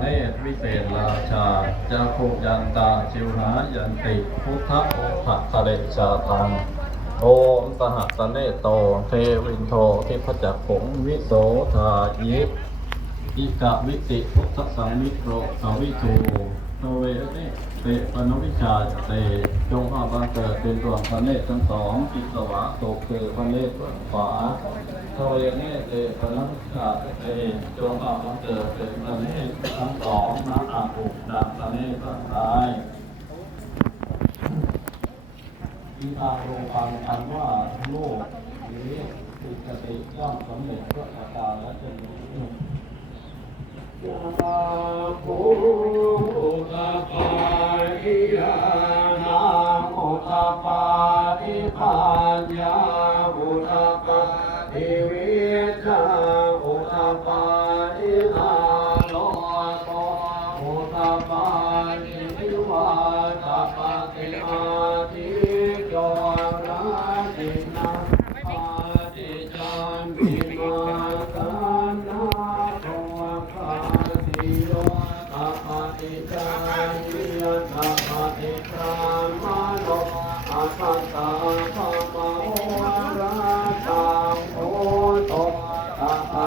เนตรวิเศษราชาจาโคยันตาชิวหายันติพุทธโอภะคะเลชาตังโอมสหัสเนโตเทวินโททิพจักผงวิโสทายิปอิกะวิติพุทธสังมิโรสวิทูโน เวเนเตปนวิชาเตจงอาบาเกิดเป็นดวงพระเนตรทั้งสองอิสวะโตคือพระเนตรขวาโนเวเนเตปนวิชาเตจงอาบาเกิดเป็นพระเนตรทั้งสองนาอาอุดังพระเนตรเบื้งซ้ายอิทาโลปังอันว่าโลกนี้สุจติย่อมสำเร็จเพื่อประการและเป็นหนึ่งภู ปัญญาภูตปาทิวิชาภูตปาทิอาโลโกภูตปาทิวิวัตปาติอาทิโยราตินาอาติจันติมากันนาโทภาติโยตัปติจันติยตัปติกามโนอาสัตตาภะมะโหราตังโอโตตั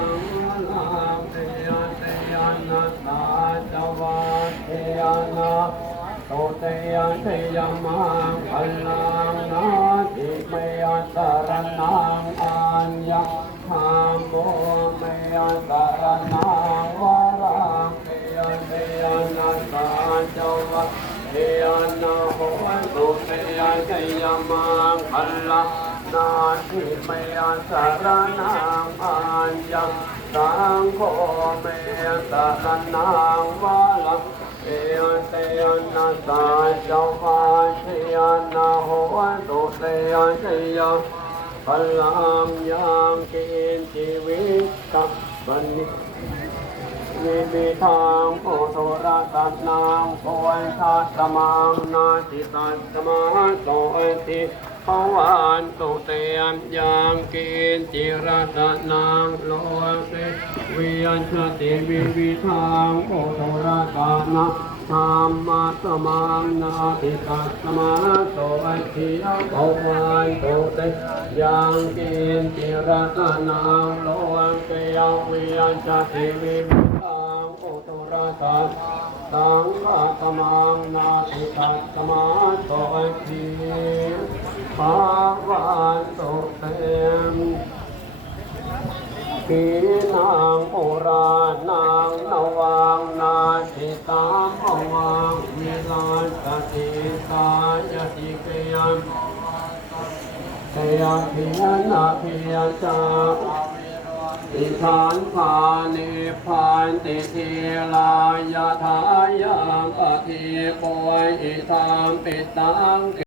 ติเตยันเตนัสโตเตยเตยมังพัลลังนาติเมยสารนังอัญญาธรรมโมเมยสารนังวรังเตยเตยนัสสาจวัเตยนาโหตุเตยเตยมังพัลลังนาติเมยสารนังอัญญาสังโฆเมยสารนังวรังเตย นาสาจามาเทยนาโหตุเตยเตยพลังยังกินชีวิตกับบันนิมีมีทางโพโทระตัดนางโพยทัตตมังนาจิตัตมาโตเอติภวันตุเตยมยังกินจิรัตนางโลเกวิยัญชติวิวิทางโพโทระตัดนา ธรรมะสมังนาติตัสมาโตไอทิยภวันตุเตยังกินจิรัตนางโลังเกยวิยัญชติวิวิทางโพโทระตัดสังฆสมังนาติตัสมาโตไอทิภวันตุเตปีนางโอรานางนวางนาทิตามอวังวิลาสติสายติเกยัน เกยพิยนาพิยจาอิทานพานิพานติเทลายาทายังปฏิปอยอิทามปิตัง